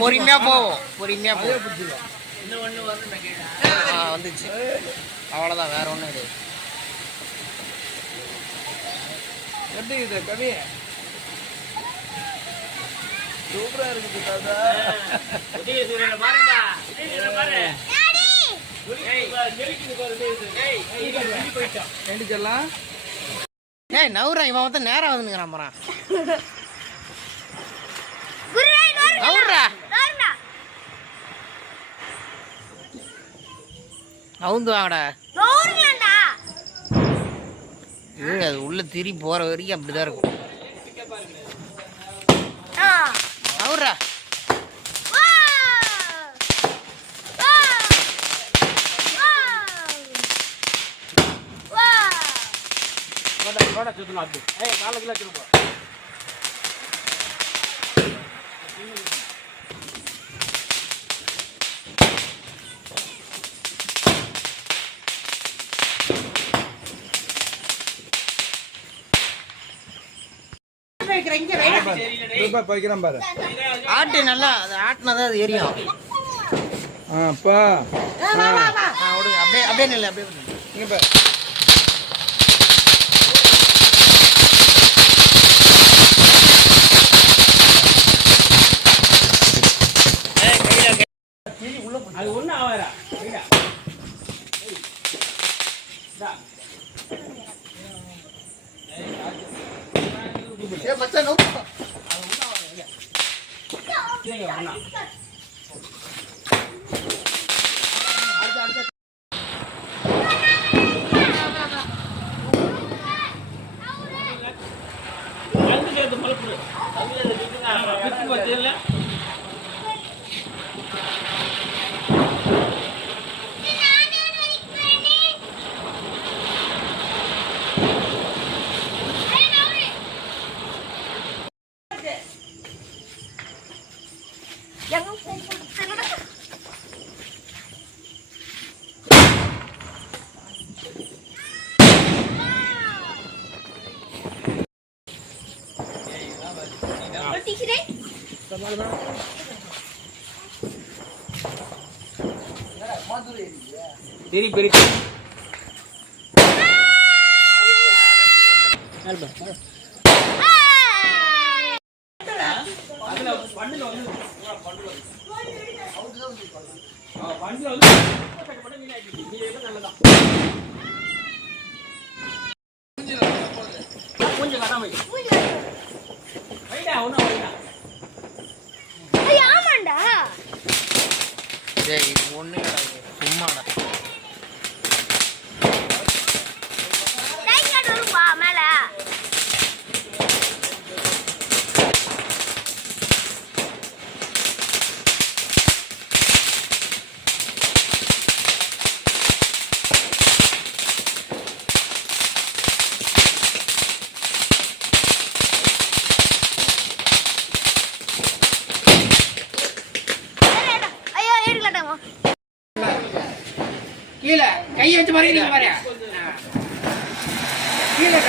பொறுமையா போவோம், பொறுமையா வந்துச்சு. அவ்வளவுதான், வேற ஒண்ணும் இல்லை. எப்படி இது கவி சூப்பரா இருக்குது தாத்தா. ஏய் நவுரா, இவன் வந்து நேரம் வந்துங்கிறான் போறான். அவுந்து வாங்கடா. அது உள்ள திரி போற வரைக்கும் அப்படிதான் இருக்கும். அவுரா ஆட்டு நல்லா, அது ஆட்டினாதான் அது எரியும். அப்படியே அப்படியே நில்ல, அப்படியே இங்க பாரு. அது ஒண்ணு ஆவாரா तेरी पेरी சும்மாடா கீழே கையை வச்சு மாதிரி நீங்க பாரு கீழே